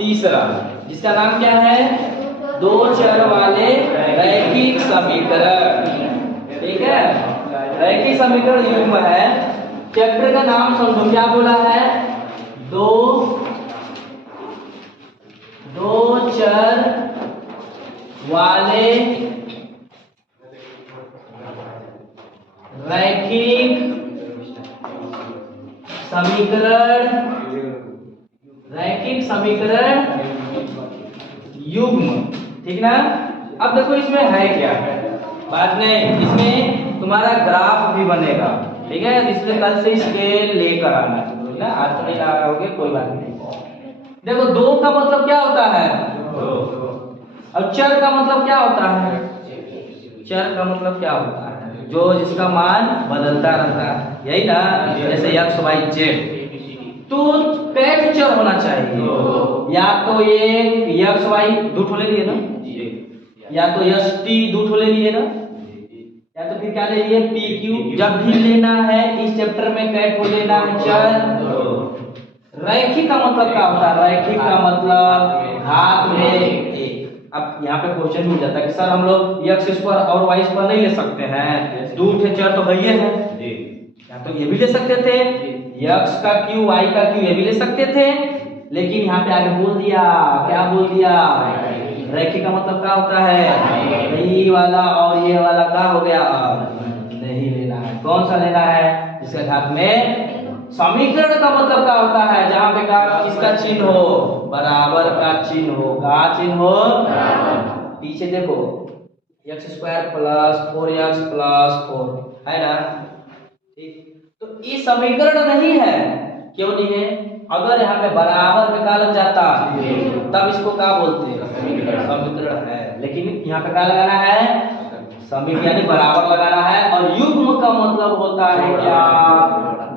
तीसरा, जिसका नाम क्या है, दो चर वाले रैखिक समीकरण। ठीक है, रैखिक समीकरण युग्म है। चैप्टर का नाम समझो, क्या बोला है, दो चर वाले रैखिक समीकरण युग्म। ठीक ना। अब देखो इसमें है क्या, बात नहीं, इसमें तुम्हारा ग्राफ भी बनेगा। ठीक है, इसलिए कल से स्केल लेकर आना ना, आज तो नहीं ला रहे होगे, कोई बात नहीं। देखो दो का मतलब क्या होता है, और चर का मतलब क्या होता है, चर का मतलब क्या होता है, जो जिसका मान बदलता रहता है, यही ना। जैसे x y z, तो कैसे चर होना चाहिए, या तो ये x y दो ठो ले लिए ना, या तो s t दो ठो ले लिए ना, या तो फिर क्या ले लिए p q। जब भी लेना है इस चैप्टर में कै ठो लेना है, चर। रैखिक का मतलब क्या होता है, रैखिक का मतलब घात में एक। अब यहाँ पे क्वेश्चन भी हो जाता है कि सर हम लोग x स्क्वायर और y स्क्वायर नहीं ले सकते हैं, दो ठे चर तो है, या तो ये भी ले सकते थे, x का q y का q ये भी ले सकते थे, लेकिन यहाँ पे आगे बोल दिया, क्या बोल दिया, रैखिक का मतलब क्या होता है, ये वाला और ये वाला क्या हो गया, नहीं लेना है। कौन सा लेना है, जिसका घात में। समीकरण का मतलब क्या होता है, जहां पे का किसका चिन्ह हो, बराबर का चिन्ह हो, का चिन्ह हो, पीछे देखो x square plus 4x plus 4 है ना। ठीक, तो ये समीकरण नहीं है, क्यों नहीं है, अगर यहाँ पे बराबर में का लग जाता तब इसको क्या बोलते हैं, समीकरण है। लेकिन यहाँ पे क्या लगाना है, समीकरण यानी बराबर लगाना है। और युग्म का मतलब होता है क्या,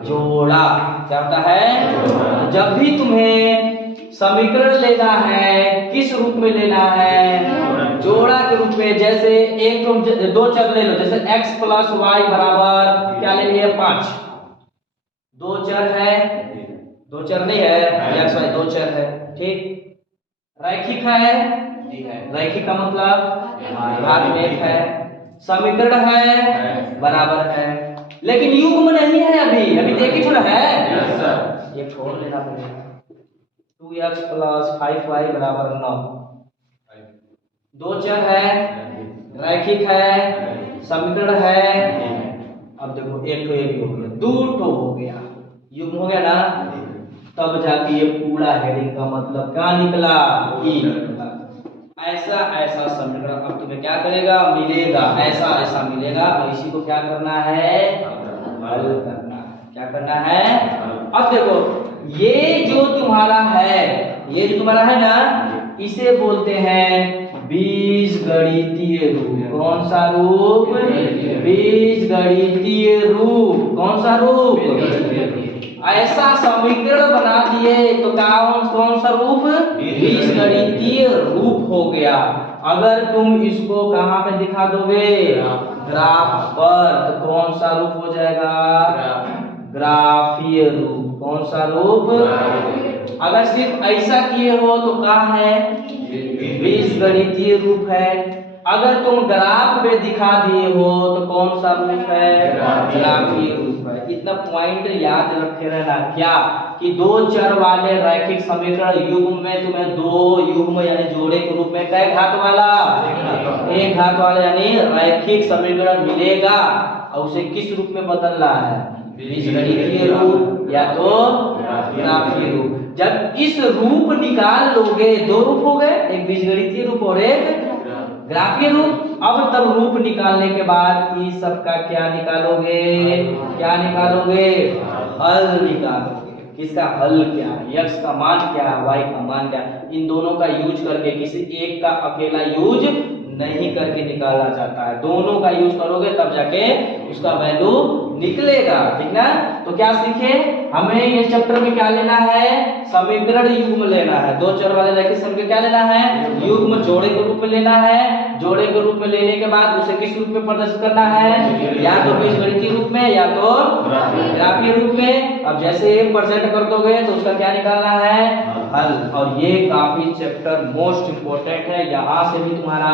जोड़ा। क्या होता है, जब भी तुम्हें समीकरण लेना है, किस रूप में लेना है, जोड़ा के रूप में। जैसे एक तुम दो चर ले लो, जैसे x प्लस वाई बराबर क्या ले लिए 5, दो चर है, दो चर नहीं है, x y दो चर है। ठीक, रैखिक है, रैखिक का मतलब घात में एक है, समीकरण है, बराबर है, लेकिन युग्म नहीं है। अभी देख ही थोड़ा है, ये छोड़ लेना पड़ेगा। 2x प्लस 5y बराबर 9, दो चर है, रैखिक है, समीकरण है। अब देखो एक तो ये भी हो गया, दो तो हो गया, युग्म हो गया ना। तब जाके ये पूरा हेडिंग का मतलब क्या निकला, ऐसा ऐसा समीकरण अब तुम्हें क्या करेगा, मिलेगा, ऐसा ऐसा मिलेगा, और इसी को क्या करना है, हल करना है। क्या करना है, अब देखो ये जो तुम्हारा है, ये जो तुम्हारा है ना, इसे बोलते हैं बीजगणितीय रूप। कौन सा रूप, बीजगणितीय रूप। कौन सा रूप, ऐसा समीकरण बना दिए तो कौन सा रूप, बीजगणितीय रूप हो गया। अगर तुम इसको कहाँ पे दिखा दोगे, ग्राफ पर, तो कौन सा रूप हो जाएगा, ग्राफीय रूप। कौन सा रूप, अगर सिर्फ ऐसा किए हो तो क्या है, बीजगणितीय रूप है। अगर तुम ग्राफ पे दिखा दिए हो तो कौन सा रूप है, ग्राफीय रूप है। इतना पॉइंट याद रखे रहना, क्या कि दो चर वाले रैखिक समीकरण युग्म में तुम्हें दो युग्म यानी जोड़े के रूप में कै घात वाला, एक घात वाला यानी रैखिक समीकरण मिलेगा, और उसे किस रूप में बदलना है, बीजगणितीय रूप या तो ग्राफीय रूप। जब इस रूप निकाल लोगे, दो रूप हो गए, एक बीजगणितीय रूप और एक ग्राफीय रूप। अब तब रूप निकालने के बाद इस सब का क्या निकालोगे, क्या निकालोगे, हल निकालोगे। किसका हल क्या है, x का मान क्या है, y का मान क्या है। इन दोनों का यूज करके, किसी एक का अकेला यूज नहीं करके निकाला जाता है, दोनों का यूज करोगे तब जाके उसका वैल्यू निकलेगा, ठीक ना। तो क्या सीखे, हमें ये चैप्टर में क्या लेना है, समीकरण युग्म लेना है। दो चर वाले रैखिक समीकरण क्या लेना है, युग्म जोड़े के रूप में लेना है। जोड़े के रूप में लेने के बाद उसे किस रूप में प्रदर्शित करना है, या तो बीजगणितीय रूप में या तो ग्राफीय रूप में। अब जैसे 1% कर दोगे तो उसका क्या निकालना है, हल। और ये काफी चैप्टर मोस्ट इंपोर्टेंट है। यहाँ से भी तुम्हारा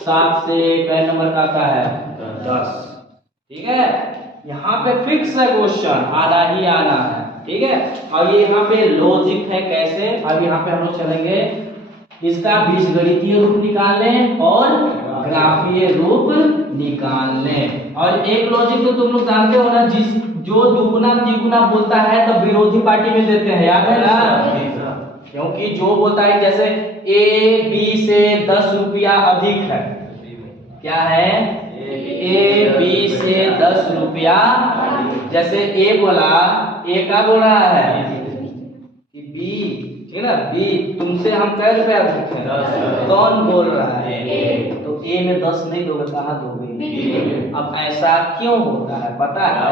7 से कै नंबर का आता है, 10, ठीक है। यहाँ पे फिक्स है क्वेश्चन, आधा ही आना है, ठीक है। और ये यहाँ पे लॉजिक है कैसे, अब यहाँ पे हम लोग चलेंगे इसका बीजगणितीय रूप निकालने और ग्राफीय रूप निकालने। और एक लॉजिक तो तुम लोग जानते हो ना, जिस जो दुगुना तिगुना बोलता है तो विरोधी पार्टी में देते हैं, याद है ना। क्योंकि जो बोलता है जैसे ए बी से 10 रुपया अधिक है, क्या है, ए बी से 10 रुपया। जैसे ए बोला, ए का बोल रहा है कि बी, ठीक है ना, बी तुमसे हम कै रुपया अधिक है, कौन बोल रहा है, तो ए में 10 नहीं दोगे, कहाँ दोगे। अब ऐसा क्यों होता है पता है,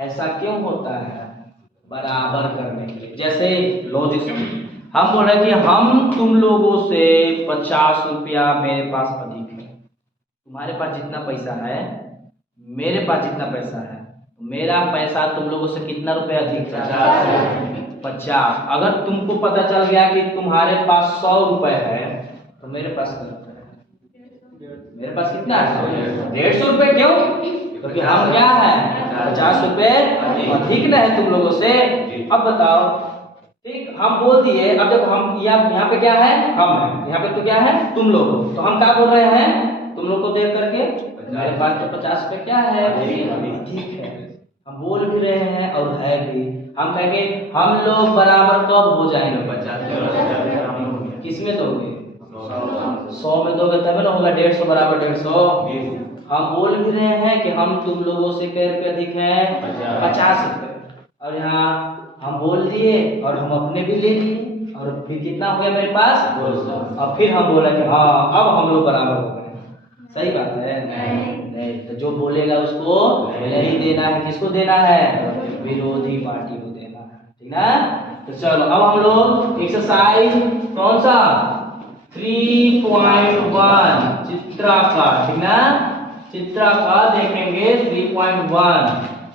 ऐसा क्यों होता है, बराबर करने के लिए। जैसे लॉजिक हम बोल रहे हैं कि हम तुम लोगों से 50 रुपया मेरे पास अधिक है, तुम्हारे पास जितना पैसा है मेरे पास जितना पैसा है, मेरा पैसा तुम लोगों से कितना रुपया अधिक है, 50। अगर तुमको पता चल गया कि तुम्हारे पास 100 रुपए है तो मेरे पास कितना है, मेरे पास कितना है, 150 रुपए। क्यों, क्योंकि हम क्या है, 50 रुपए अधिक ना है तुम लोगों से। अब बताओ, ठीक, हम बोल दिए। अब देखो हम यहाँ पे क्या है, हम है, यहाँ पे तो क्या है, तुम लोग। तो हम क्या बोल रहे हैं, तुम लोग को देख करके मेरे पास तो 50 रुपए क्या है, ठीक है। हम बोल भी रहे हैं और है भी। हम कहेंगे हम लोग बराबर कब हो जाएंगे, 50 किसमें दोगे, 100 में दोगे तब ना होगा 150 बराबर 150। हम बोल भी रहे हैं कि हम तुम लोगों से कै रुपये अधिक है, 50 रुपए। और यहाँ हम बोल दिए और हम अपने भी ले लिए, और फिर कितना हो गया मेरे पास, 200। अब फिर हम बोला कि हाँ अब हम लोग बराबर हो गए। सही बात है, नहीं। तो जो बोलेगा उसको नहीं देना है, किसको देना है, विरोधी पार्टी को देना है, ठीक ना। तो चलो अब हम लोग एक्सरसाइज कौन सा, 3.1 चित्राकार, ठीक ना, चित्राकार देखेंगे 3.1।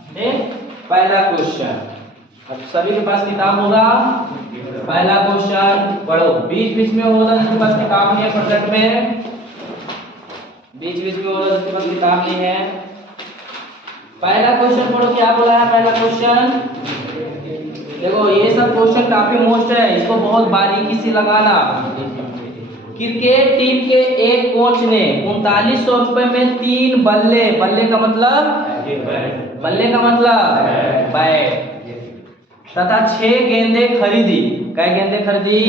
ठीक, पहला क्वेश्चन। अब सभी के पास किताब होगा, पहला क्वेश्चन पढ़ो। बीच बीच में होगा जिसके पास किताब नहीं है, प्रोजेक्ट में बीच बीच में होगा जिसके पास किताब नहीं है। पहला क्वेश्चन पढ़ो, क्या बोला है पहला क्वेश्चन। देखो ये सब क्वेश्चन काफी मोस्ट है, इसको बहुत बारीकी से लगाना। क्रिकेट टीम के एक कोच ने 3900 रुपए में 3 बल्ले, बल्ले का मतलब बैट तथा 6 गेंदे खरीदी। कै गेंदे खरीदी,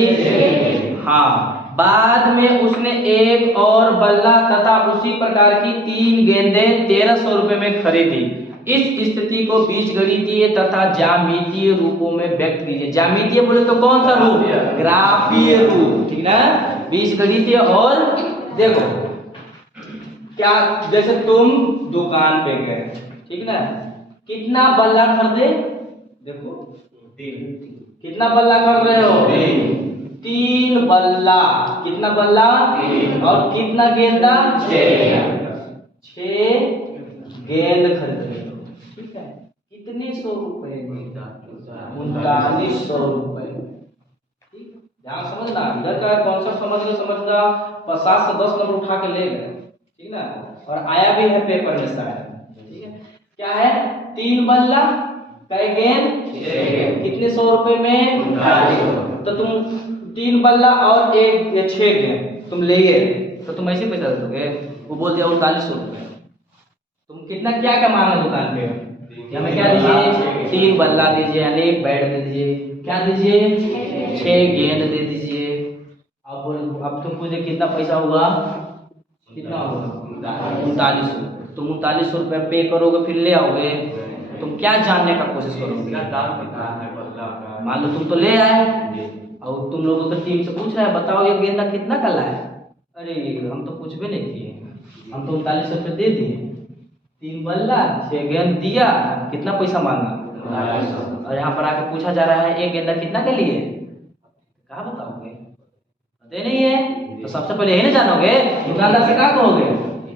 हाँ। बाद में उसने एक और बल्ला तथा उसी प्रकार की 3 गेंदे 1300 रुपए में खरीदी। इस स्थिति को बीजगणितीय तथा ज्यामितीय रूपों में व्यक्त कीजिए। ज्यामितीय बोले तो कौन सा रूप, ग्राफीय रूप, ठीक ना। बीजगणितीय और देखो क्या, जैसे तुम दुकान पे गए, ठीक ना, कितना बल्ला खरीदे, देखो कितना बल्ला खरीद रहे हो, 3 बल्ला। कितना बल्ला, और कितना गेंदा, 6 गेंद खरीद रहे हो, ठीक है। कितने 100 रुपए, 3900 रुपए। ध्यान समझना, इधर का कॉन्सेप्ट समझना 7 से 10 नंबर उठा के ले गए, ठीक ना। और आया भी है पेपर में शायद, ठीक है। क्या है, 3 बल्ला, कै गेंद, कितने 100 रुपए में, तो तुम 3 बल्ला और 6 गेंद तुम ले गए, तो तुम ऐसे पैसा दे दोगे। वो बोल दिया 3900 रुपए। तुम कितना क्या क्या मांगा दुकान पे, हमें क्या दीजिए, 3 बल्ला दीजिए, यानी 1 बैट दे दीजिए, क्या दीजिए, 6 गेंद दे दीजिए। अब तुम पूछे कितना पैसा हुआ, कितना होगा, 3900। तुम 3900 रुपये पे करोगे, फिर ले आओगे। तुम क्या जानने का कोशिश करोगे, मान लो तुम तो ले आए और तुम लोगों की टीम से पूछ रहा है बताओ ये गेंदा कितना का लाया। अरे हम तो कुछ भी नहीं किए, हम तो 3900 रुपये दे दिए। 3 बल्ला 6 गेंद दिया, कितना पैसा मांगा? और यहाँ पर आके पूछा जा रहा है एक गेंदा कितना के लिए, क्या बताओगे? पता नहीं है तो सबसे पहले यही ना जानोगे, दुकानदार से क्या कहोगे?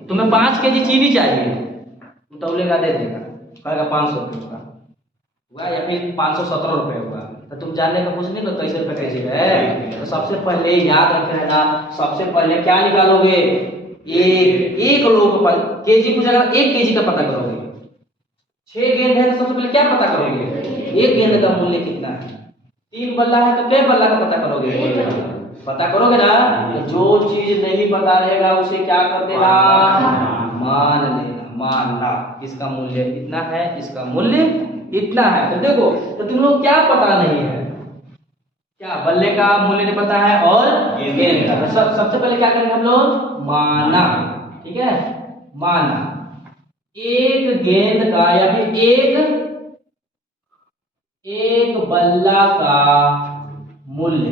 तुम्हें 5 केजी चीनी चाहिए, तो तौलेगा दे देगा, कहेगा 500 रुपये का हुआ या फिर 517 रुपये हुआ, तो तुम जानने का कुछ नहीं तो कैसे रुपये कैसे है। तो सबसे पहले याद रखते हैं ना, सबसे पहले क्या निकालोगे? एक लोग पर केजी पूछेगा, 1 केजी का पता करोगे। 6 गेंद है तो सबसे पहले क्या पता करोगे? 1 गेंद का मूल्य कितना है। 3 बल्ला है तो कितने बल्ला का पता करोगे? पता करोगे ना। तो जो चीज नहीं पता रहेगा उसे क्या कर देना? मान लेना, मानना। इसका मूल्य इतना है, इसका मूल्य इतना है। तो देखो, तो तुम लोग क्या पता नहीं है, क्या बल्ले का मूल्य नहीं पता है और गेंद का। सबसे पहले क्या करेंगे हम लोग? माना, ठीक है, माना। एक गेंद का या फिर एक बल्ला का मूल्य,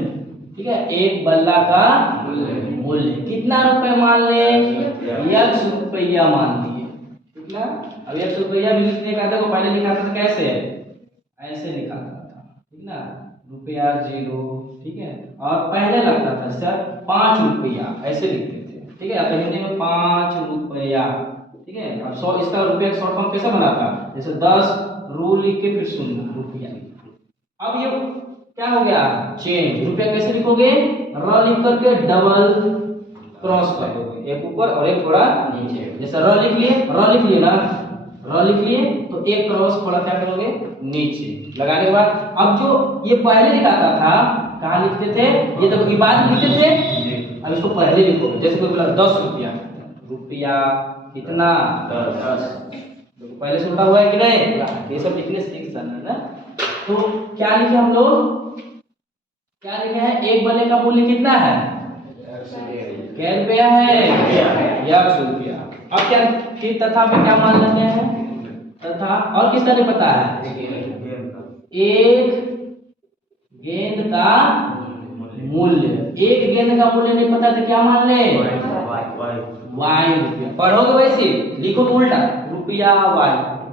ठीक है, एक बल्ला का मूल्य कितना रुपए मान ले? X रुपया मान लिए, ठीक ना। अब X रुपया भी लिखने का था, पहले लिखा था कैसे? ऐसे निकालता था, ठीक ना, रुपया 0, ठीक है, और पहले लगता था सर 5 रुपया, ऐसे लिखते थे, ठीक है। अब हिंदी में 5 रुपया, ठीक है। अब 100 इसका रुपया शॉर्ट फॉर्म कैसे बना था? जैसे 10 रू लिख के फिर 0 रुपया। अब ये क्या हो गया? चेंज। रुपया कैसे लिखोगे? र लिख करके डबल क्रॉस कर दोगे, एक ऊपर और एक थोड़ा नीचे। जैसे र लिख लिए ना, र लिख लिए तो एक क्रॉस थोड़ा क्या करोगे? नीचे लगाने के बाद अब जो ये पहले लिखाता था, कहाँ लिखते थे? ये देखो ये बाद लिखते थे, अब इसको पहले लिखोगे। जैसे कोई बोला 10 रुपया, रुपया कितना? 10। पहले से उल्टा हुआ है कि नहीं? ये सब लिखने सीख जाना है ना। तो क्या लिखे हम लोग? क्या लिखे हैं? एक बल्ले का मूल्य कितना है? क्या रुपया है? X रुपया। अब क्या फिर तथा पे क्या मान लेते हैं? तथा और किसका नहीं पता है? एक गेंद का मूल्य। एक गेंद का मूल्य नहीं पता तो क्या मान ले? Y रुपया। पढ़ोगे वैसे, लिखो उल्टा, रुपया Y।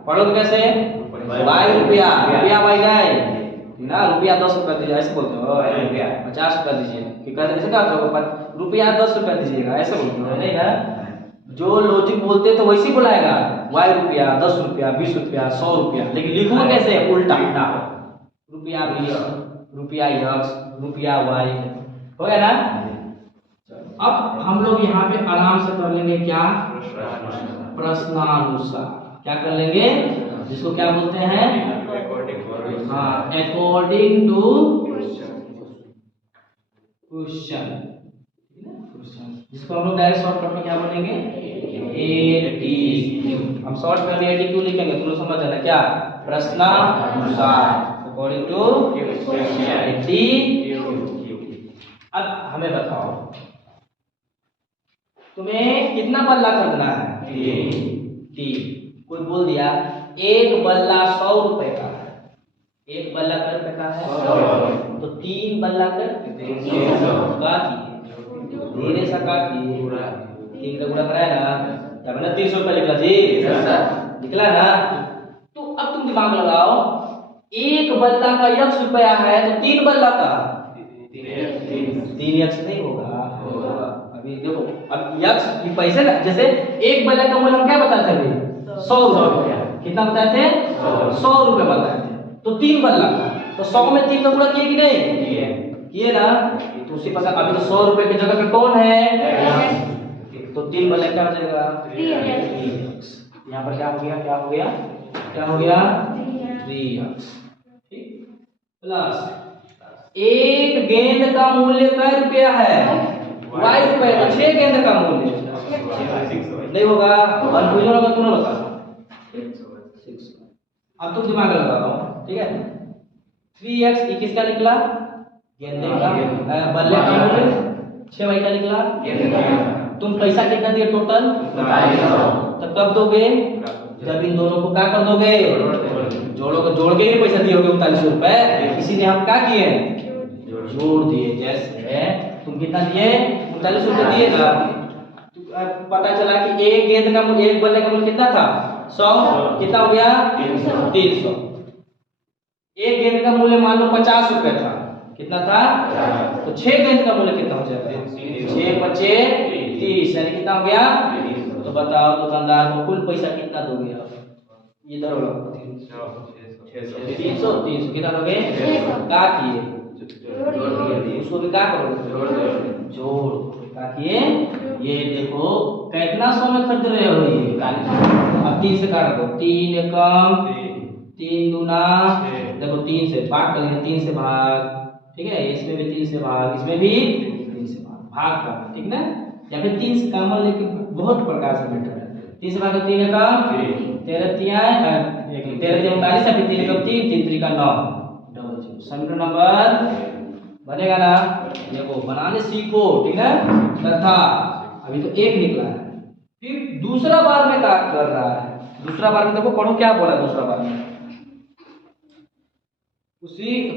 पढ़ोगे कैसे? Y रुपया, रुपया Y नहीं ना, रुपया 10 रुपया दीजिए ऐसे बोलते हो, रुपया 50 रुपया दीजिए, कि कैसे क्या करोगे? रुपया 10 रुपया दीजिएगा ऐसे बोलते हो, नहीं ना। जो लॉजिक बोलते तो वैसे बुलाएगा, Y रुपया, 10 रुपया, 20 रुपया, 100 रुपया, लेकिन लिखो कैसे? उल्टा। रुपया 20, रुपया X, रुपया Y, हो गया ना। अब हम लोग यहाँ पे आराम से कर लेंगे क्या? प्रश्नानुसार। क्या कर लेंगे? जिसको क्या बोलते हैं? हाँ, अकॉर्डिंग टू क्वेश्चन, जिसको हम लोग डायरेक्ट शॉर्टकट में क्या बोलेंगे? ADQ। हम शॉर्ट में ADQ लिखेंगे, तुम लोग समझ जाना क्या? प्रश्नानुसार, अकॉर्डिंग टू ADQ। अब हमें बताओ, तुम्हें कितना बल्ला खरीदना है? 3। कोई बोल दिया एक बल्ला 100 रुपए का है, एक बल्ला का रुपए का है 100, तो 3 बल्ला का 300 धीरे सा काटिए, 3 का गुणा कराए ना, तब ना 300 रुपया निकला जी, निकला ना। तो अब तुम दिमाग लगाओ, एक बल्ला का X रुपया है तो 3 बल्ला का 3X नहीं होगा। अभी देखो, अब X पैसे ना, जैसे एक बल्ला का मूल्य हम क्या बताते थे? 100 रुपया। कितना बताए थे? 100 रुपये बताए थे। तो 3 बल्ला का, तो 100 में 3 का गुणा किए कि नहीं? किए ना। तो उसी प्रकार अभी तो 100 रुपए की जगह पे कौन है? तो 3 बल्ला क्या हो जाएगा? 3x। यहाँ पर क्या हो गया? क्या हो गया? क्या हो गया? 3x, ठीक, प्लस एक गेंद का मूल्य क्या रुपया है? Y रुपये। तो 6 गेंद का मूल्य नहीं होगा, कन्फ्यूजन होगा, तुम बता। अब तुम दिमाग लगा रहा हूं, ठीक है। 3x किसका निकला? गेंदे का। बल्ले का मूल्य 6y का निकला। तुम पैसा कितना दिए टोटल? 250। तो कब दोगे? जब इन दोनों को क्या कर दोगे? जोड़ोगे, जोड़ के ही पैसा दिए होगे 39 रुपए। इसीलिए हम क्या किए? जोड़ दिए। जैसे तुम कितना दिए? 39 रुपए दिए ना, पता चला कि एक गेंद का मूल्य, एक बल्ले का मूल्य कितना था? 100 कितना हो गया 300। एक गेंद का मूल्य मान लो 50 रुपए था, कितना था तो 6 गेंद का मूल्य कितना हो जाएगा 6 पचे 30, यानी कितना हो गया। तो बताओ दुकानदार को कुल पैसा कितना दोगे आप, इधर वाला 300 300 कितना दोगे, क्या किए उसको भी क्या करोगे जोड़, क्या किए ये देखो कितना सौ में खरीद रहे हो ये, अब 3 से काट दो, 3 एकम 3 दूना, देखो 3 से भाग करेंगे, 3 से भाग, ठीक है, इसमें भी 3 से भाग, इसमें भी 3 से भाग करना, ठीक ना, या फिर 3 से कॉमन लेके बहुत प्रकार से मेथड है। 3 से भाग 3 एकम 13 तिया 13 तिया 39, फिर 3 एकम 3 3 3 का 9 डबल 0, समीकरण नंबर बनेगा ना, देखो बनाने सीखो, ठीक है, तथा अभी तो एक निकला है, फिर दूसरा बार में क्या कर रहा है, दूसरा बार में देखो पढ़ो क्या बोला दूसरा बार में,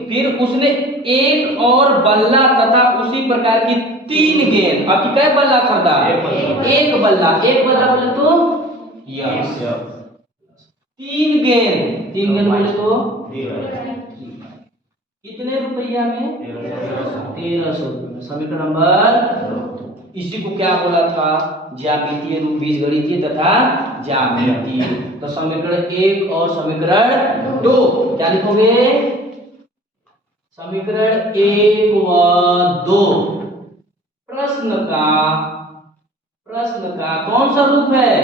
फिर उसने एक और बल्ला तथा उसी प्रकार की 3 गेंद, अब क्या बल्ला खरीदा, एक बल्ला बोले तो यस, 3 गेंद बोले तो कितने रुपया में 1300 रुपये। समीकरण नंबर, इसी को क्या बोला था, ज्यामितीय रूप, बीजगणितीय तथा ज्यामितीय। तो समीकरण 1 और समीकरण 2 क्या लिखोगे, समीकरण 1 व 2 प्रश्न का कौन सा रूप है,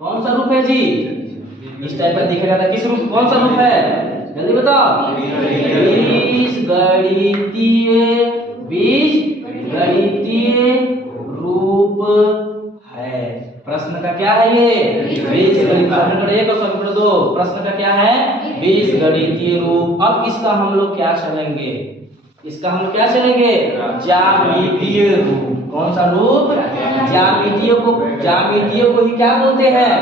कौन सा रूप है जी, इस टाइप का दिखेगा था, किस रूप, कौन सा रूप है जल्दी बताओ, बीजगणितीय रूप है। प्रश्न का क्या है ये, बीजगणितीय, समीकरण 1 और समीकरण 2 प्रश्न का क्या है, बीजगणितीय रूप। अब इसका हम लोग क्या चलेंगे, इसका हम क्या चलेंगे, ज्यामितीय रूप। कौन सा रूप, ज्यामितीय को ही क्या बोलते हैं,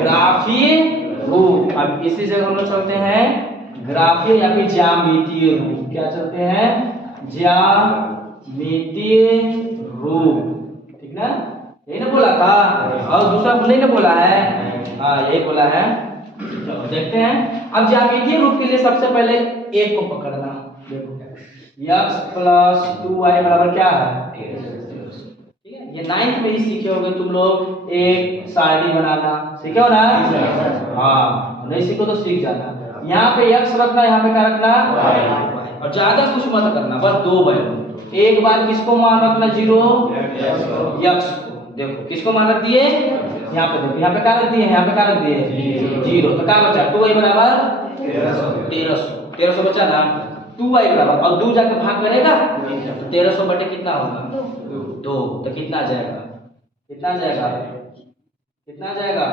ग्राफीय रूप। अब इसी जगह हम लोग चलते हैं ग्राफीय या फिर ज्यामितीय रूप, क्या चलते हैं, ज्यामितीय रूप, ठीक ना, यही ना बोला था, और दूसरा नहीं ना बोला है, हाँ यही बोला है। चलो देखते हैं, अब ज्यामितीय रूप के लिए सबसे पहले एक को पकड़ना, देखो x प्लस 2y बराबर क्या है, ठीक है, ये 9th में ही सीखे होगे तुम लोग, एक सारणी बनाना सीखे हो ना, हाँ नहीं सीखो तो सीख जाना। यहाँ पे x रखना, यहाँ पे क्या रखना y, और ज्यादा कुछ मत करना, बस 2 बार एक बार किसको मान रखना 0, x को, देखो किसको मान रख दिए, यहाँ पे देखो, यहाँ पे क्या रख दिए, यहाँ पे क्या रख दिए 0, तो क्या बचा 2y बराबर 1300 बचा ना, 2y बराबर, और 2 जाके भाग करेगा तो 1300 बटे कितना होगा 2, तो कितना आ जाएगा, कितना जाएगा, कितना जाएगा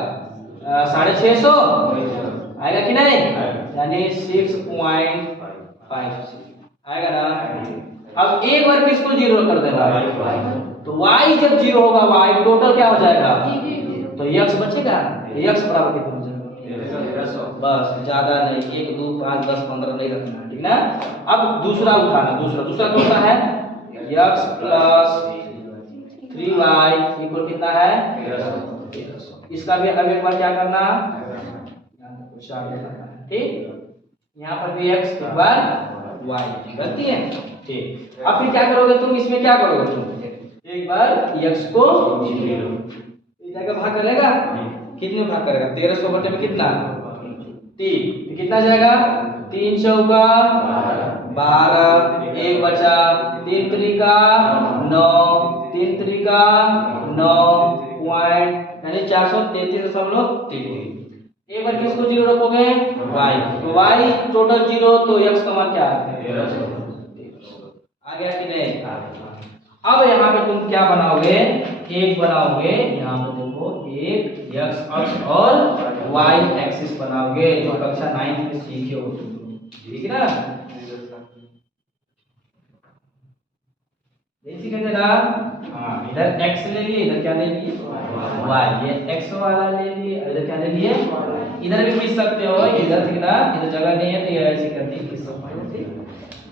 650 आएगा कि नहीं, यानी 6.5 आएगा ना। अब एक बार किसको 0 कर देना, तो y जब 0 होगा, y टोटल क्या हो जाएगा, तो x बचेगा, x बराबर कितना हो जाएगा, बस ज्यादा नहीं, 1 2 5 10 15 नहीं रखना, ठीक ना। अब दूसरा उठाना, दूसरा कौन सा है, x प्लस 3y इक्वल कितना है 1300। इसका भी अब एक बार क्या करना, ठीक, यहाँ पर भी x एक बार y गलती है, ठीक। अब फिर क्या करोगे तुम, इसमें क्या करोगे तुम, एक बार x को इस जगह भाग करेगा, कितने भाग करेगा 1300 बटे में कितना 3, तो कितना जाएगा 3 चौका 12, एक बचा 3 त्रिका 9, 3 त्रिका 9 पॉइंट, यानी 433.3। एक बार किसको 0 रखोगे y, तो y टोटल 0, तो x का मान क्या है आ गया कि नहीं। अब यहाँ पे तुम क्या बनाओगे, एक बनाओगे, यहाँ पे देखो एक x अक्ष और y एक्सिस बनाओगे, जो कक्षा 9 में सीखे हो तुम, ठीक है ना, सीखे थे ना, हाँ इधर x ले लिए, इधर क्या ले लिए y, ये x वाला ले लिए, इधर क्या ले लिए, इधर भी खींच सकते हो, इधर ठीक ना, इधर जगह नहीं है तो ये ऐसे करके खींच सकते हो।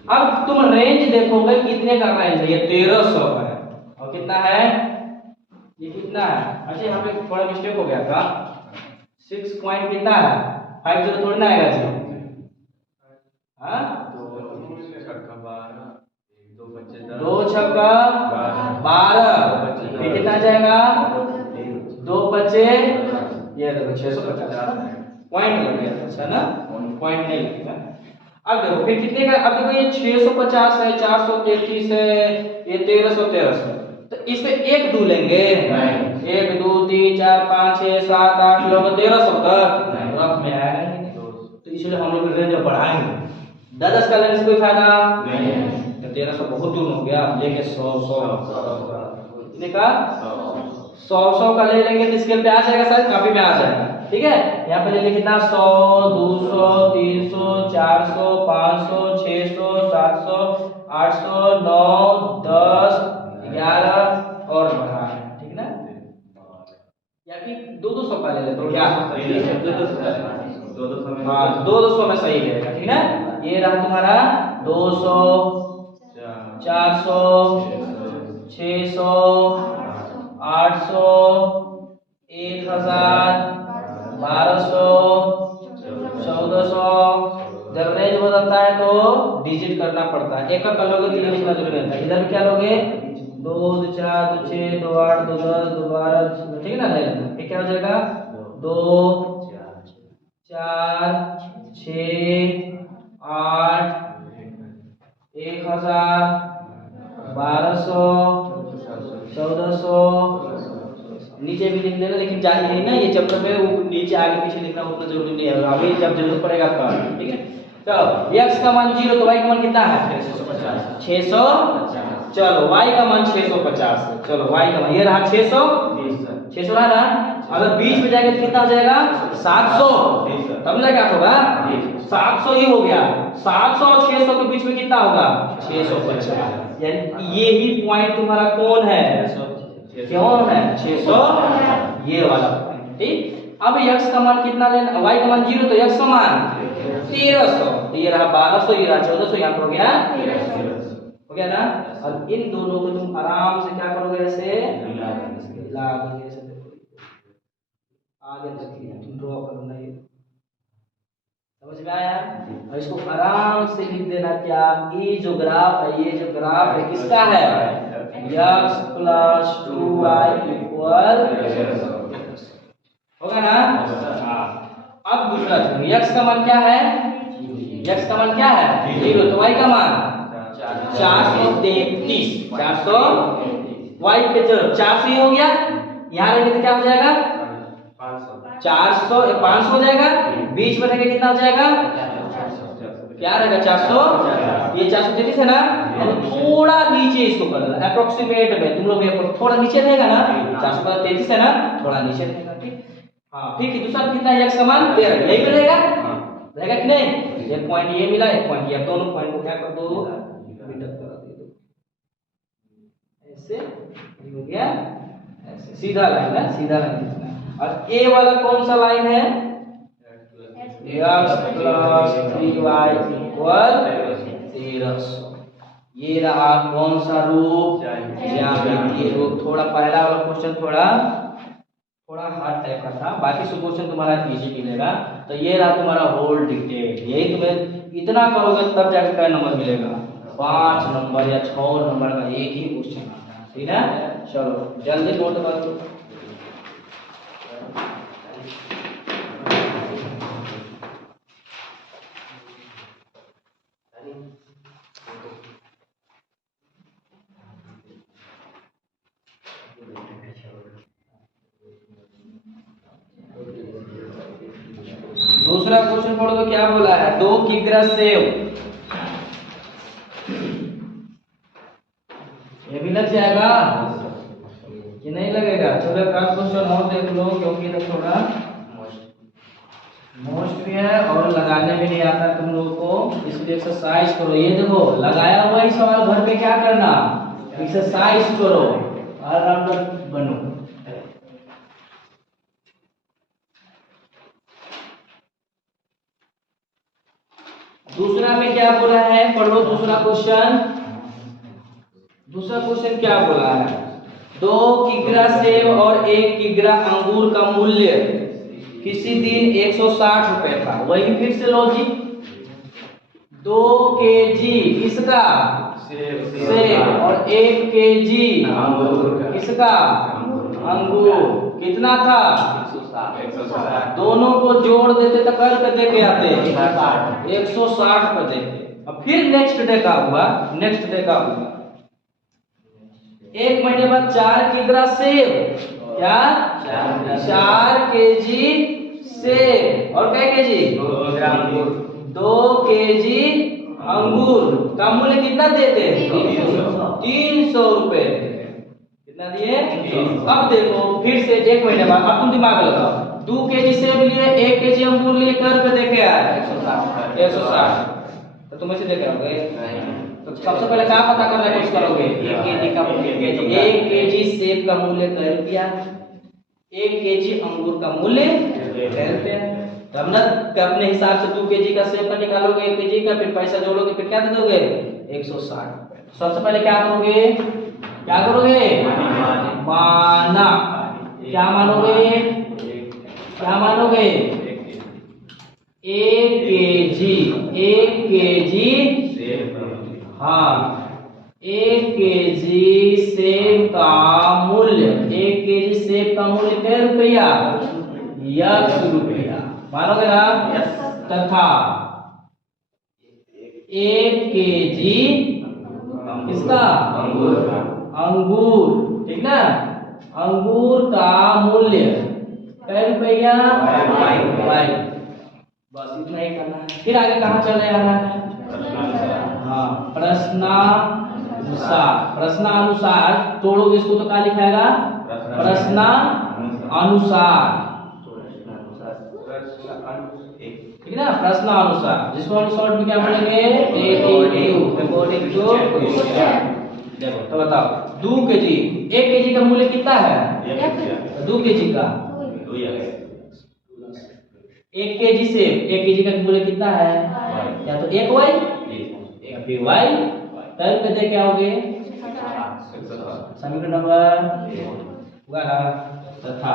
अब तुम रेंज देखोगे कितने का रेंज है, ये 1300 है, और कितना है, ये कितना है, अच्छा यहाँ पे थोड़ा मिस्टेक हो गया था, 6 पॉइंट कितना है 5 जीरो थोड़ी ना आएगा जीरो। हाँ 2 छक्का 12 फिर कितना आ जाएगा 2 बचे ये देखो 650 पॉइंट लग गया अच्छा ना पॉइंट नहीं लगेगा। अब देखो फिर कितने का अब देखो ये 650 है 433 है ये 1300 तो इसमें एक दो लेंगे 1 2 3 4 5 6 7 8 लोग 1300 तक रफ में आएगा नहीं तो इसलिए हम लोग रेंज बढ़ाएंगे 10 का लेने से कोई फायदा नहीं है। 1300 बहुत दूर हो गया लेके 100 कितने का 100 का ले लेंगे तो स्केल पे आ जाएगा शायद काफी में आ जाएगा ठीक है। यहाँ पे ले लेंगे कितना 100 200 300 400 500 600 700 800 9 10 11 और बढ़ा है ठीक ना या कि 200 का ले ले तो क्या 200 में सही रहेगा ठीक ना। ये रहा तुम्हारा 200 400 600 800 1000 1200 1400 जब रेंज बदलता है तो डिजिट करना पड़ता है एक एक लोगे तो लिखना जरूरी रहता है। इधर क्या लोगे 2 2 4 2 6 2 8 2 10 2 12 ठीक है ना ले लेना ये क्या हो जाएगा 2 4 6 8 1000 1200 1400 नीचे भी लिख देना लेकिन जारी नहीं ना ये चैप्टर में वो नीचे आगे पीछे लिखना उतना जरूरी नहीं है अभी जब जरूरत पड़ेगा आपका ठीक है। चलो x का मान 0 तो y का मान कितना है 600 चलो y का मान 650 चलो y का मान ये रहा 600 रहा ना अगर बीच में जाएगा तो कितना हो जाएगा 700 समझा क्या होगा 700 ही हो गया 700 और 600 के बीच में कितना होगा 650 यानी ये ही पॉइंट तुम्हारा कौन है कौन है 600 ये वाला पॉइंट ठीक। अब x का मान कितना लेना y का मान 0 तो x का मान 1300 तो ये रहा 1200 ये रहा 1400 यहाँ पर हो गया ना। अब इन दोनों को तुम आराम से क्या करोगे ऐसे ला दोगे ऐसे आगे तक तुम ड्रॉ करना ये समझ में आया। और इसको आराम से लिख देना क्या ये जो ग्राफ है किसका है x प्लस 2y इक्वल होगा ना। अब दूसरा x का मान क्या है 0 तो y का मान 433 y के जरूर 400 ही हो गया यहाँ रहेंगे तो क्या हो जाएगा 400 500 हो जाएगा बीच में रहेगा कितना हो जाएगा क्या रहेगा 400 ये 433 है ना अब थोड़ा नीचे इसको कर देना अप्रोक्सीमेट में तुम लोग थोड़ा नीचे रहेगा ना 433 है ना थोड़ा नीचे रहेगा ठीक। हाँ ठीक है दूसरा कितना है x का मान 13 यही पे रहेगा कि नहीं एक पॉइंट ये मिला एक पॉइंट ये दोनों पॉइंट को क्या कर दो मीटअप करा दो ऐसे हो गया ऐसे सीधा लाइन है सीधा लाइन खींचना। और ए वाला कौन सा लाइन है x प्लस 3y इक्वल 1300 ये रहा कौन सा रूप ज्यामितीय रूप। थोड़ा पहला वाला क्वेश्चन थोड़ा हार्ड टाइप का था बाकी सब क्वेश्चन तुम्हारा इजी मिलेगा। तो ये रहा तुम्हारा होल डिटेल यही तुम्हें इतना करोगे तब जाकर क्या नंबर मिलेगा 5 नंबर या 6 नंबर का एक ही क्वेश्चन आता है ठीक है। चलो जल्दी नोट कर लो। दूसरा क्वेश्चन पढ़ो तो क्या बोला है 2 किग्रा सेव ये भी लग जाएगा कि नहीं लगेगा। चलो एक क्वेश्चन और देख लो क्योंकि ये थोड़ा मोस्ट भी है और लगाने में नहीं आता तुम लोगों को इसलिए एक्सरसाइज करो। ये देखो लगाया हुआ ही सवाल घर पे क्या करना एक्सरसाइज करो ऑलराउंडर बनो। दूसरा में क्या बोला है पढ़ो दूसरा क्वेश्चन क्या बोला है 2 किग्रा सेब और 1 किग्रा अंगूर का मूल्य किसी दिन 160 रुपए का, वही फिर से लॉजिक। 2 केजी किसका? सेब। और 1 केजी किसका? अंगूर। कितना था? 160। दोनों को जोड़ देते तो कर के दे के आते 160 रुपए देते। अब फिर नेक्स्ट डे का हुआ, नेक्स्ट डे का हुआ 1 महीने बाद 4 किग्रा सेब, क्या? 4 केजी सेब। और क्या केजी? 2 केजी अंगूर का मूल्य कितना देते? 300 रुपए। कितना दिए? अब देखो फिर से 1 महीने बाद, अब तुम दिमाग लगाओ, 2 केजी सेब लिए, 1 केजी अंगूर लिए, कर पे देखे आए 160। तो तुम ऐसे देख रहे तो सबसे पहले क्या पता करने की कोशिश करोगे? 1 केजी का मूल्य, 1 केजी सेब का मूल्य कै रुपया, 1 केजी अंगूर का मूल्य कै रुपया। तब ना अपने हिसाब से 2 केजी का सेब का निकालोगे, 1 केजी का, फिर पैसा जोड़ोगे, फिर क्या दे दोगे? 160 रुपए। सबसे पहले क्या करोगे? क्या करोगे? माना। क्या मानोगे? क्या मानोगे? 1 केजी, 1 केजी, हाँ 1 केजी सेब का मूल्य, 1 केजी सेब का मूल्य कै रुपया? यस रुपया। मानोगे ना? तथा 1 केजी किसका? अंगूर। ठीक ना? अंगूर का मूल्य कै रुपया? बस इतना ही करना है। फिर आगे कहाँ चले आना है? हाँ, प्रश्नानुसार। प्रश्नानुसार तोड़ोगे इसको तो क्या लिखाएगा? प्रश्नानुसार। ठीक है ना? प्रश्नानुसार, जिसको हम शॉर्ट में क्या बोलेंगे? According to. देखो तो बताओ, 2 केजी, 1 केजी का मूल्य कितना है? 2 केजी का 1 केजी सेब, 1 केजी का मूल्य कितना है? या तो 1 वाई या फिर वाई। तब पे दे क्या होगे? समीकरण नंबर हुआ ना? तथा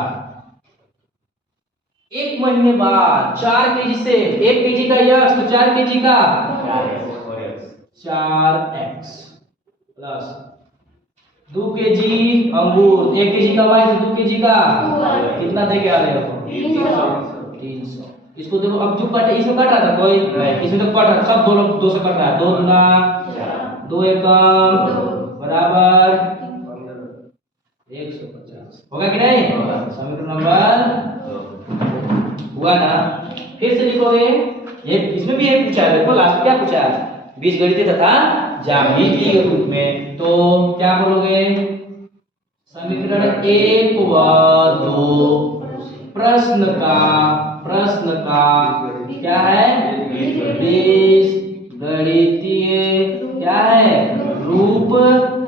1 महीने बाद 4 केजी सेब, 1 केजी का यक्स तो 4 केजी का 4x प्लस 2 केजी अंगूर, 1 केजी का वाई तो 2 केजी का कितना दे के आ रहे हो? 300। इसको देखो, अब जो कट इसमें कट रहा था कोई, इसमें तो कट रहा, सब दोनों 2 से कट रहा है। 2 दूना 2 एकम बराबर 150। होगा कि नहीं? समीकरण नंबर हुआ ना? फिर से लिखोगे, ये इसमें भी ये पूछा है। देखो लास्ट क्या पूछा है? बीजगणितीय तथा ज्यामितीय रूप में। तो क्या बोलोगे? समीकरण 1 व 2 प्रश्न का क्या है? बीजगणितीय क्या है? रूप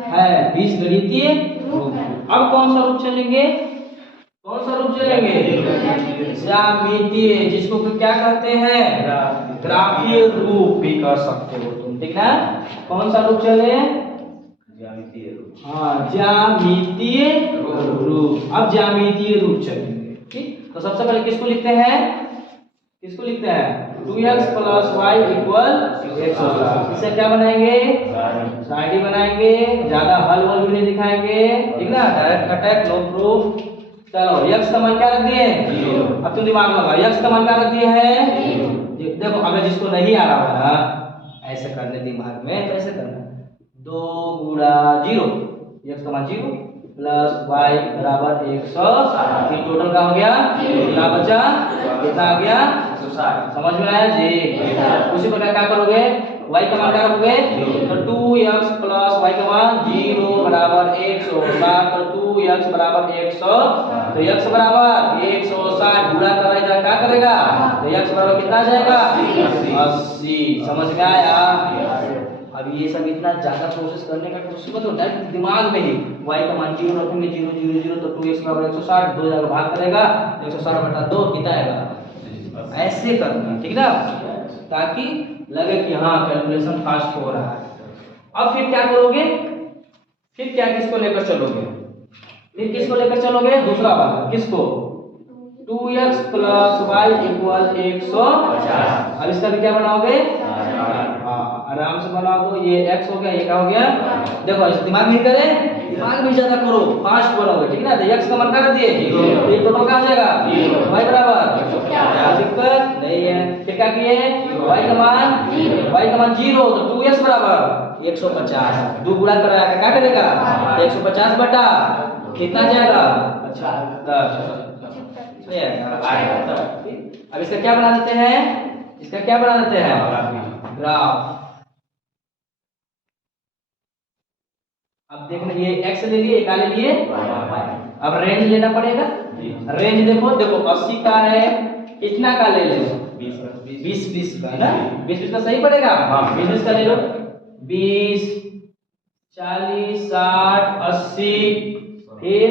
है। बीजगणितीय रूप। अब कौन सा रूप चलेंगे? कौन सा रूप चलेंगे? ज्यामितीय, जिसको क्या कहते हैं? ग्राफीय रूप भी कर सकते हो तुम। ठीक ना? कौन सा रूप चले? ज्यामितीय रूप। हाँ, ज्यामितीय रूप। अब ज्यामितीय रूप चलेंगे। ठीक, तो सबसे पहले किसको लिखते हैं? किसको लिखते हैं? 2x + y = 160। इसे क्या बनाएंगे? साइड बनाएंगे, ज्यादा हल वल भी नहीं दिखाएंगे। ठीक ना? Direct attack, no proof. चलो, x का मान क्या रख दिए? 0। अब तुम दिमाग लगाओ, x का मान क्या रख दिए है? देखो, अगर जिसको नहीं आ रहा है ना, ऐसे करने दिमाग में, तो ऐसे करना 2 × 0, x का मान 0 + y = 160। फिर टोटल का हो गया कितना बचा? कितना आ गया? 160। समझ में आया जी? उसी प्रकार क्या करोगे? y का मान क्या रखोगे? तो 2x + y का मान 0 = 160। तो 2x = 100, तो x बराबर 160 गुणा कर इधर क्या करेगा? तो x बराबर कितना आ जाएगा? 80। समझ में आया? अब ये सब इतना ज्यादा प्रोसेस करने का कोशिश मत करो, डायरेक्ट दिमाग में ही y का मान 0 रखेंगे, 0 0 0, तो 2x = 160, 2 जाकर भाग करेगा, 160/2 कितना आएगा? ऐसे करना। ठीक ना? ताकि लगे कि हाँ कैलकुलेशन फास्ट हो रहा है। अब फिर क्या करोगे? फिर क्या किसको लेकर चलोगे? फिर किसको लेकर चलोगे? दूसरा वाला। किसको? 2x plus Y equal 150। अब इसका भी क्या बनाओगे? आराम से बना दो। ये x हो गया, ये क्या हो गया? देखो इस दिमाग में करे, दिमाग में ज्यादा करो, फास्ट बनाओगे, ठीक है ना? तो x का मान कर दिए, तो ये टोटल क्या हो जाएगा? y बराबर दिक्कत नहीं है। फिर क्या किए? y का मान 0, तो 2x बराबर 150। 2 गुणा कर रहा है, क्या करेगा? 150 बटा कितना जाएगा? 10। अब इसका क्या बना देते हैं? इसका क्या बना देते हैं? ग्राफ। अब देखना, ये x ले लिए, एक ले लिए, अब रेंज लेना पड़ेगा। रेंज देखो 80 का है, कितना का ले लो? 20 का है ना? 20 का सही पड़ेगा। 20 का ले लो। 20, 40, 60, 80, फिर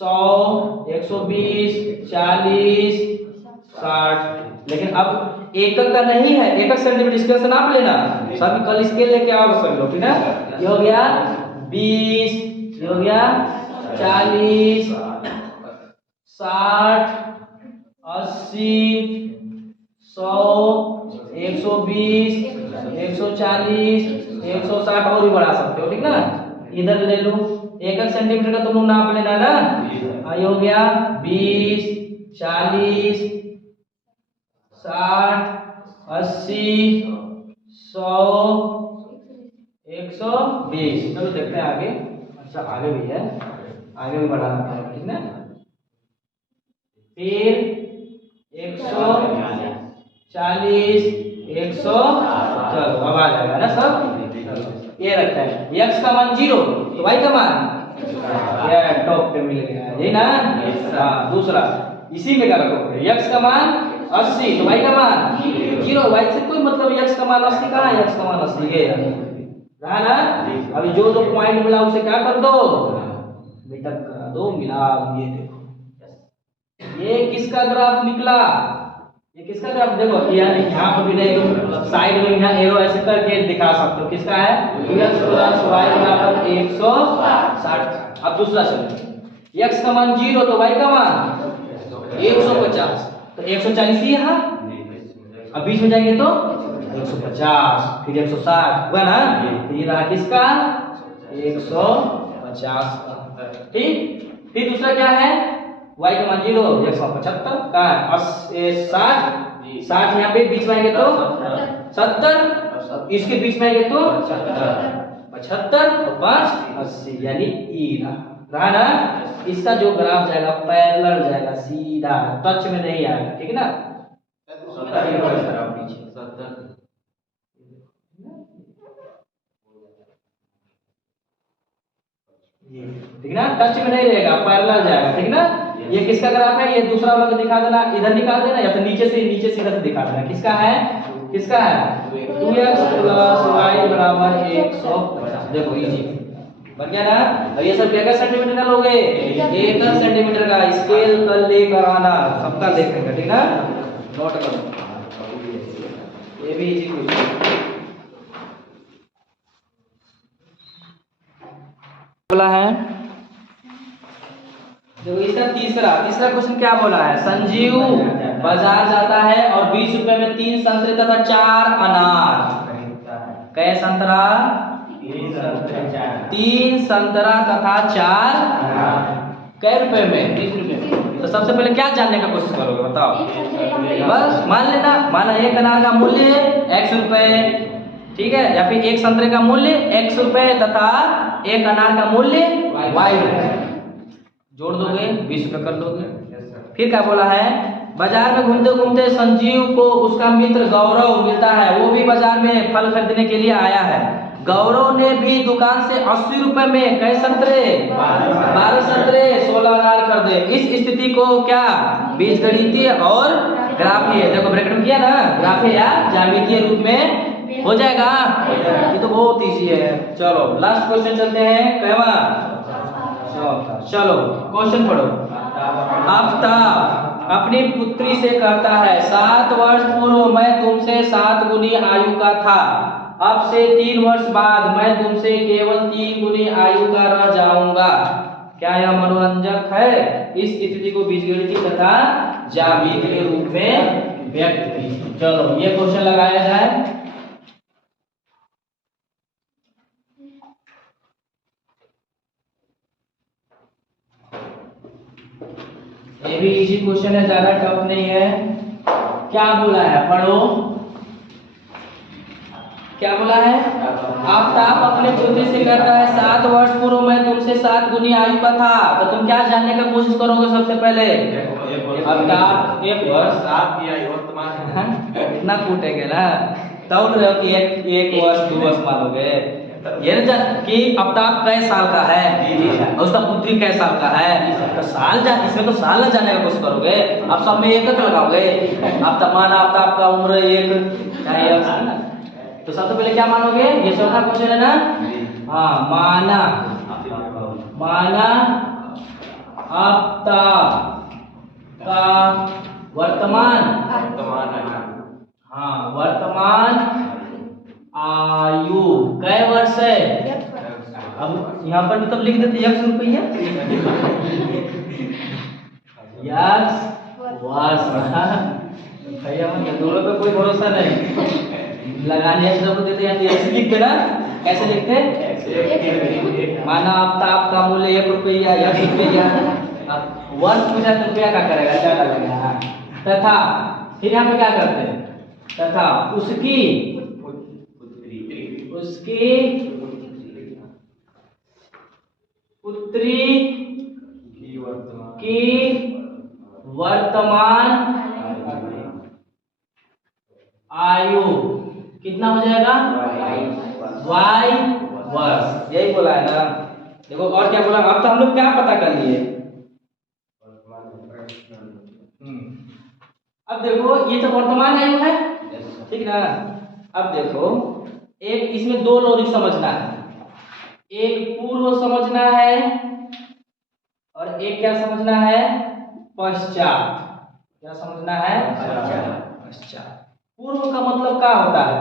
100, 120, 40, 60। लेकिन अब एकक का नहीं है, एकक सेंटीमीटर, इसके से नाप लेना। सब कल स्केल लेके आओ सब लोग, ठीक है? ये हो गया 20, ये हो गया 40, 60, 80, 100, 120, 140, 160 और भी बढ़ा सकते हो, ठीक ना? इधर ले लो, एकक सेंटीमीटर का तुम लोग नाप लेना ना। ये हो गया 20, 40, 60, 80, 100, 120। चलो देखते हैं आगे। अच्छा आगे भी है, आगे भी बढ़ाना है, ठीक ना? फिर 140, 100, चलो अब आ जाएगा ना सब। ये रखता है x का मान 0, तो y का मान ये टॉप पे मिल गया, ये ना? हाँ, दूसरा इसी में क्या रखोगे? x का मान 80, तो y का मान 0। y से कोई मतलब, x का मान 80 कहाँ है? x का मान 80 ये रहा ना? अभी जो जो पॉइंट मिला उसे क्या कर दो? मीटर करा दो, मिला। ये देखो, ये किसका ग्राफ निकला? ये किसका ग्राफ? देखो यहाँ पर भी नहीं, साइड में यहाँ एरो ऐसे करके दिखा सकते हो। किसका है? x प्लस y बराबर 160। अब दूसरा चलो, x का मान 0, तो y का मान 150, तो 140 ही यहाँ। अब बीच में जाएंगे तो 150, फिर 160 हुआ ना? तो ये रहा किसका? 150 का, ठीक। फिर दूसरा क्या है? y का मान 0, 175 का है, 60 यहाँ पे बीच में आएंगे तो 70, इसके बीच में आएंगे तो 75 और 5 80, यानी ई रहा ना? इसका जो ग्राफ जाएगा पैरेलल जाएगा, सीधा, टच में नहीं आएगा, ठीक है ना? ठीक ना? टच में नहीं रहेगा, पैरेलल जाएगा, ठीक ना? ये किसका ग्राफ है? ये दूसरा वाला दिखा देना, इधर निकाल देना, या तो नीचे से इधर से दिखा देना। किसका है? किसका है? 2x प्लस y बराबर 150। देखो इजी बन गया ना? अब ये सब क्या सेंटीमीटर का लोगे? एकक सेंटीमीटर का। स्केल कल लेकर आना, सबका देखेंगे, ठीक ना? नोट करो, ये भी इजी क्वेश्चन बोला है। देखो इसका तीसरा क्वेश्चन क्या बोला है? संजीव बाजार जाता है और 20 रुपए में 3 संतरे तथा 4 अनार। कै संतरा? 3 संतरा तथा 4 कै रुपए में? 20 रुपए में। तो सबसे पहले क्या जानने का कोशिश करोगे, बताओ? बस मान लेना, माना एक अनार का मूल्य x रुपए, ठीक है? या फिर एक संतरे का मूल्य x रुपए तथा एक अनार का मूल्य y रुपए। जोड़ दोगे, 20 रुपए कर दोगे। फिर क्या बोला है? बाजार में घूमते घूमते संजीव को उसका मित्र गौरव मिलता है। वो भी बाजार में फल खरीदने के लिए आया है। गौरव ने भी दुकान से 80 रुपए में कै संतरे? 12 संतरे, 16 अनार कर दे। इस स्थिति को क्या बीजगणितीय और ग्राफीय, देखो ब्रैकेट में किया ना, ग्राफीय या ज्यामितीय रूप में हो जाएगा। ये तो बहुत इजी है। चलो लास्ट क्वेश्चन चलते हैं। कहवा? चलो क्वेश्चन पढ़ो। आफ्ताब अपनी पुत्री से कहता है, 7 वर्ष पूर्व मैं तुमसे 7 गुनी आयु का था, अब से 3 वर्ष बाद मैं तुमसे केवल 3 गुनी आयु का रह जाऊंगा। क्या यह मनोरंजक है? इस स्थिति को बीजगणितीय तथा ज्यामितीय रूप में व्यक्त कीजिए। चलो ये क्वेश्चन लगाया जाए। ये भी इजी क्वेश्चन है, ज्यादा टफ नहीं है। क्या बोला है, पढ़ो। क्या बोला है? आफताब अपने पुत्री से कहता है 7 वर्ष पूर्व मैं तुमसे 7 गुनी आयु का था। तो तुम क्या जानने का कोशिश करोगे सबसे पहले? आफताब 1 वर्ष 7 की आयु वर्तमान इतना कूटेंगे ना, तब रहे हो कि एक वर्ष 2 वर्ष मानोगे। ये कि आफताब कै साल का है और उसका पुत्री कै साल का है, तो साल इसमें तो साल न जानने का कोशिश करोगे, आप सब में एक लगाओगे। आफताब का उम्र 1 चाहिए, तो सबसे पहले क्या मानोगे? ये चौथा क्वेश्चन है ना। हाँ, माना आफताब का वर्तमान आयु कै वर्ष है? अब यहाँ पर तब लिख देते x रुपया वर्ष। भैया दोनों पे कोई भरोसा नहीं, लगाने शब्द देते हैं ऐसे लिखते ना। कैसे लिखते? माना आफताब का मूल्य 1 रुपया, 1 रुपया। वर्ष पूछा तो रुपया का करेगा, ज्यादा लगेगा। तथा फिर यहाँ पे क्या करते हैं? तथा उसकी पुत्री की वर्तमान आयु कितना हो जाएगा? y वर्ष। यही बोला है ना। देखो और क्या बोला, अब तो हम लोग क्या पता कर लिए। अब देखो ये तो वर्तमान आयु है, ठीक ना। अब देखो एक इसमें 2 लॉजिक समझना है, एक पूर्व समझना है और एक क्या समझना है? पश्चात। क्या समझना है? पश्चात। पूर्व का मतलब क्या होता है?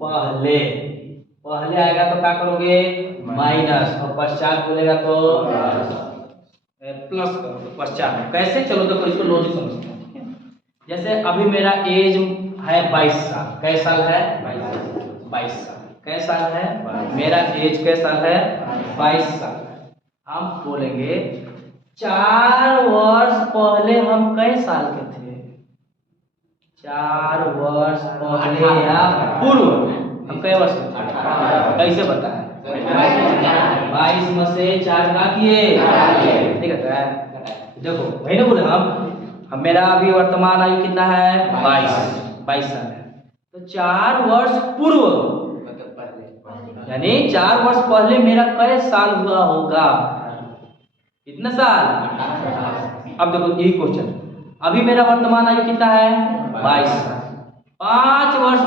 पहले आएगा तो क्या करोगे? माइनस, और पश्चात बोलेगा तो प्लस करोगे पश्चात। कैसे? चलो देखो इसको लॉजिक समझते हैं। जैसे अभी मेरा एज है 22 साल। कै साल है? 22 साल। कै साल है? मेरा एज कै साल है? 22 साल। हम बोलेंगे 4 वर्ष पहले हम कै साल के थे? 4 वर्ष पहले या पूर्व हम कै वर्ष के थे? कैसे बताएं? 22 में से 4 का किए, ठीक है। देखो वही ना बोले हम मेरा अभी वर्तमान आयु कितना है? 22 साल है। तो 4 वर्ष पूर्व यानी 4 वर्ष पहले मेरा कै साल हुआ होगा? कितना साल? अब देखो यही क्वेश्चन, अभी मेरा वर्तमान आयु कितना है? 22 साल। 5 वर्ष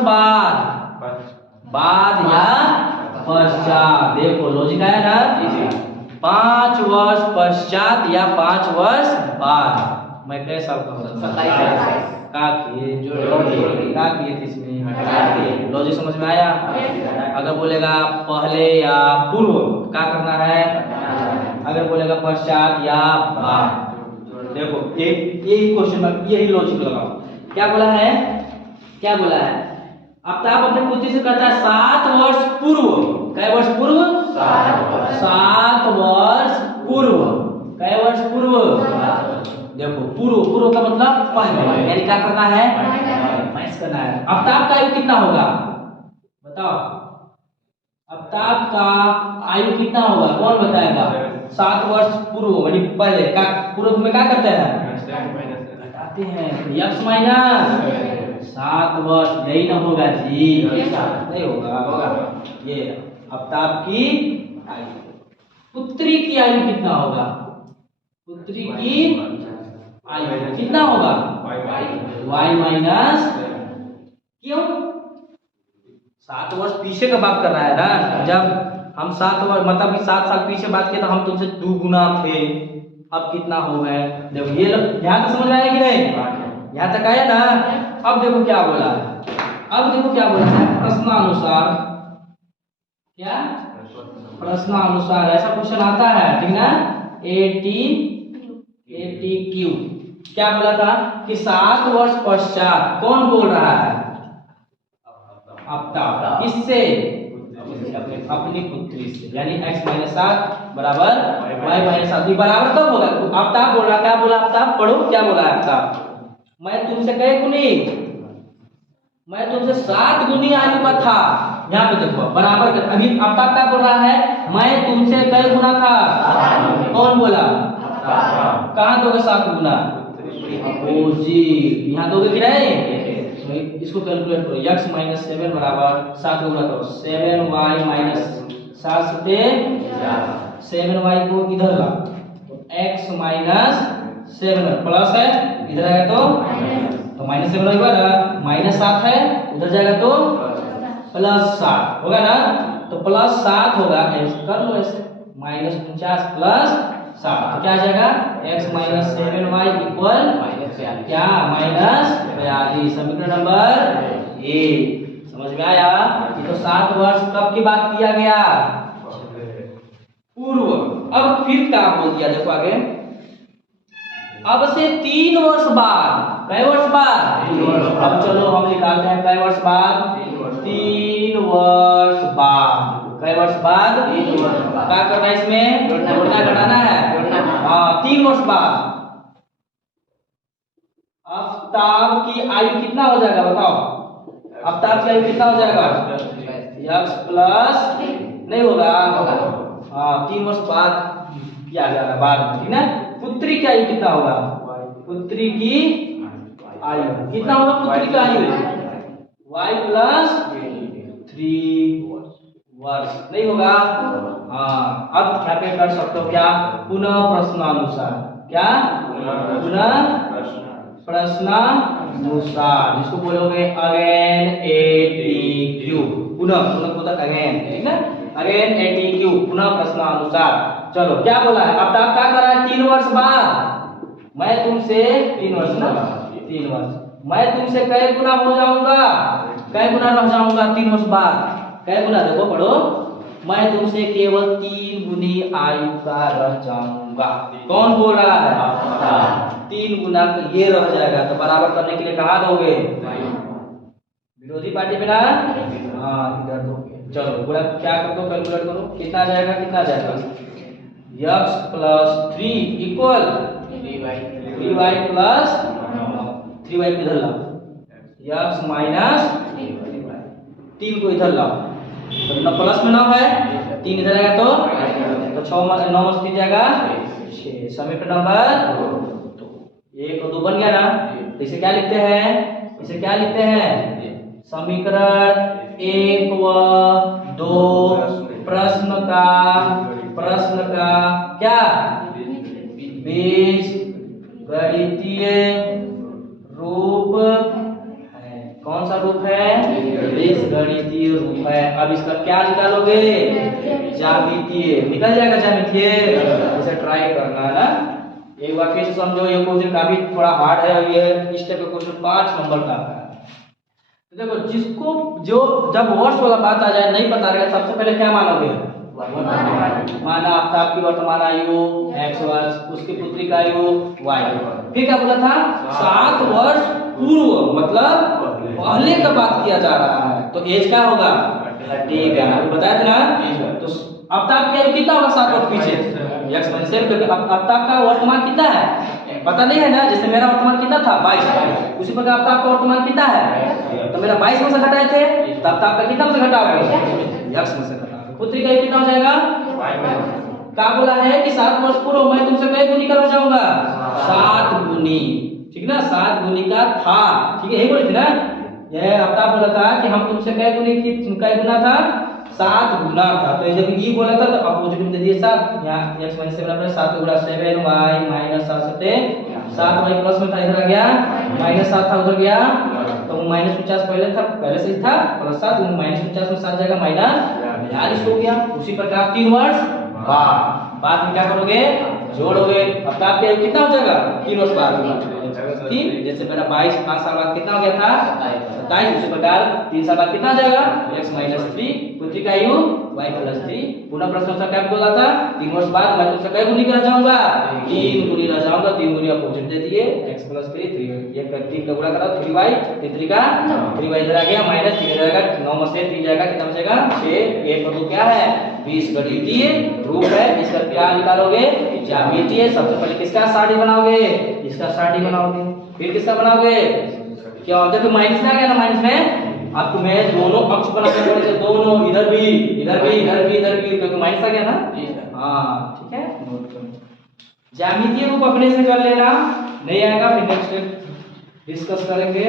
बाद या पश्चात, देखो लॉजिक है ना। 5 वर्ष पश्चात या 5 वर्ष बाद मैं कै साल का हूँ? 27 का किए थे इसमें। लॉजिक समझ में आया? अगर बोलेगा पहले या पूर्व क्या करना है? अगर बोलेगा पश्चात या बाद, देखो यही क्वेश्चन में यही लॉजिक लगाओ। क्या बोला है? आफताब अपने पुत्री से कहता है 7 वर्ष पूर्व। कै वर्ष पूर्व? 7 वर्ष पूर्व। कै वर्ष पूर्व? देखो पूर्व का मतलब पहले, यानी क्या करना है? माइनस करना है। आफताब का आयु कितना होगा बताओ? आफताब का आयु कितना होगा कौन बताएगा? 7 वर्ष पूर्व यानी पहले का। पूर्व में क्या करते हैं? घटाते हैं, x माइनस 7 वर्ष। यही ना होगा जी? नहीं होगा। ये आफताब की आयु। पुत्री की आयु कितना होगा? पुत्री की आयु कितना होगा? y माइनस, क्यों? 7 वर्ष पीछे का बात कर रहा है ना। जब हम 7 वर्ष मतलब कि 7 साल पीछे बात किए तो हम तुमसे 2 गुना थे, अब कितना हो गए? देखो ये लोग यहाँ तक समझ में आया कि नहीं? यहाँ तक आया ना। अब देखो क्या बोला है, प्रश्नानुसार। क्या प्रश्नानुसार ऐसा क्वेश्चन आता है, ठीक ना। ATQ क्या बोला था कि 7 वर्ष पश्चात कौन बोल रहा है? आफ्ताब। किससे? अपनी पुत्री से, यानी x - 7 बराबर y - 7 बराबर कब होगा? आफ्ताब बोल रहा, क्या बोला आफ्ताब? पढ़ो क्या बोला आफ्ताब। मैं तुमसे कई गुनी, मैं तुमसे 7 गुनी आयु का था। यहाँ पे देखो बराबर कर, अभी आफ्ताब क्या बोल रहा है? मैं तुमसे कई गुना था। कौन बोला? कहाँ दोगे 7 गुना? ओ जी, यहाँ दोगे कि नहीं? इसको कैलकुलेट करो, x - 7 बराबर 7 गुना करो, 7y - 7 से 7y को इधर ला तो x - 7 प्लस है, इधर आएगा तो -7 होगा ना, -7 है, उधर जाएगा तो +7 होगा ना, तो +7 होगा, कर लो ऐसे, -49 प्लस 7 तो क्या आ जाएगा? x - 7y इक्वल क्या? -42। समीकरण नंबर 1 समझ में आया? ये तो 7 वर्ष कब की बात किया गया? पूर्व। अब फिर क्या बोल दिया, देखो आगे, अब से 3 वर्ष बाद, कई वर्ष बाद? 3 वर्ष। अब चलो हम निकालते हैं कई वर्ष बाद? 3 वर्ष बाद। कई वर्ष बाद? 3 वर्ष बाद। क्या करना है इसमें? जोड़ना घटाना है। हाँ, 3 वर्ष बाद आफ्ताब की आयु कितना हो जाएगा बताओ? आफ्ताब की आयु कितना हो जाएगा? x प्लस नहीं होगा, हाँ 3 वर्ष बाद किया जा रहा है बाद में, ठीक ना। पुत्री की आयु कितना होगा? पुत्री की आयु कितना होगा? पुत्री की आयु y प्लस 3 वर्ष नहीं होगा? हाँ, अब क्या पे कर सकते हो क्या? पुनः प्रश्नानुसार। क्या? पुनः प्रश्नानुसार, जिसको बोलोगे अगेन ATQ, पुनः अगेन, ठीक ना। अगेन ATQ, पुनः प्रश्नानुसार। चलो क्या बोला है? अब आप क्या कर रहा है? 3 वर्ष बाद मैं तुमसे 3 वर्ष ना, 3 वर्ष मैं तुमसे कई गुना हो जाऊंगा, कई गुना रह जाऊंगा 3 वर्ष बाद। कई गुना? देखो पढ़ो, मैं तुमसे केवल 3 गुनी आयु का रह जाऊंगा। कौन बोल रहा है? 3 गुना ये रह जाएगा, तो बराबर करने के लिए कहाँ दोगे? विरोधी पार्टी पे ना, हाँ इधर दोगे। चलो पूरा क्या कर दो, कैलकुलेट करो, कितना जाएगा? कितना जाएगा? x plus 3 equal 3y plus 3y को इधर लाओ, x माइनस 3 को इधर लाओ, तो न प्लस में 9 है, 3 इधर आएगा तो 6 9 में 3 जाएगा 6। समीकरण नंबर 1 और 2 बन गया ना। तो इसे क्या लिखते हैं? इसे क्या लिखते हैं? समीकरण 1 व 2 प्रश्न का क्या? बीज गणितीय रूप है। कौन सा रूप है? बीज गणितीय रूप है। अब इसका क्या निकालोगे? ज्यामितीय। निकल जाएगा ज्यामितीय। इसे ट्राई करना है ना। एक बार फिर से समझो, ये क्वेश्चन काफी थोड़ा हार्ड है और ये इस टाइप का क्वेश्चन 5 नंबर का है। तो देखो, जिसको जो जब वर्ष वाला बात आ जाए, नहीं पता रहेगा, सबसे पहले क्या मानोगे? माना आफ्ताब की वर्तमान आयु x वर्ष, उसकी पुत्री का आयु y। फिर क्या बोला था? 7 वर्ष पूर्व, मतलब पहले का बात किया जा रहा है, तो एज क्या होगा? 30 का। बताया था ना। तो आफ्ताब की आयु कितना होगा 7 वर्ष पीछे? x - 7, क्योंकि आफ्ताब का वर्तमान कितना है पता नहीं है ना। जैसे मेरा वर्तमान कितना था 22, उसी प्रकार आफ्ताब का वर्तमान कितना है? तो मेरा 22 में से घटाए थे, तो आफ्ताब का कितना में से घटाओगे? x में से घटाओगे। पुत्री का कितना हो जाएगा? क्या बोला है कि 7 वर्ष पूर्व मैं तुमसे कई गुनी का रह जाऊंगा? 7 गुनी, ठीक ना। 7 गुनी का था, ठीक है, यही बोली थी ना। यह आफ्ताब बोला था कि हम तुमसे कई गुना था? 7 गुना था। तो जब ये बोला था तो अपोजिट में दे दिए 7। यहाँ x - 7 बराबर 7 गुना 7y - 7 से 7y प्लस में था, इधर आ गया -7 था, उधर गया तो -49 पहले था, पहले से ही था, प्लस 7 -49 में 7 जाएगा -42 हो गया। उसी प्रकार 3 वर्ष बाद में क्या करोगे? जोड़ोगे। अब आपके कितना हो जाएगा? 3 वर्ष बाद 3 जैसे मेरा 22 5 साल बाद कितना हो गया था 27 उसी प्रकार 3 साल बाद कितना आ जाएगा x माइनस 3 पुत्री का u y प्लस 3 पुनः प्रश्न संख्या क्या बोला था 3 वर्ष बाद मैं तुमसे क्या गुनी करना चाहूंगा 3 गुनी करना चाहूंगा 3 गुनी अपोजिट दे दिए x प्लस 3 3 एक 3 का गुणा करा 3y 3 का 3y इधर आ गया माइनस 3 इधर आएगा 9 में से 3 जाएगा कितना बचेगा 6 1 पर 2 क्या है 20 गणितीय रूप है इसका क्या निकालोगे ज्यामितीय सबसे पहले किसका सारणी बनाओगे इसका सारणी बनाओगे फिर किसका बनाओगे क्या देखो माइनस में आ गया ना माइनस में अब तुम्हें दोनों अक्ष बनाने पड़ेंगे दोनों इधर भी इधर भी इधर भी इधर भी क्योंकि माइनस आ गया ना हाँ ठीक है नोट करो ज्यामितीय रूप अपने से कर लेना नहीं आएगा फिर नेक्स्ट डिस्कस करेंगे।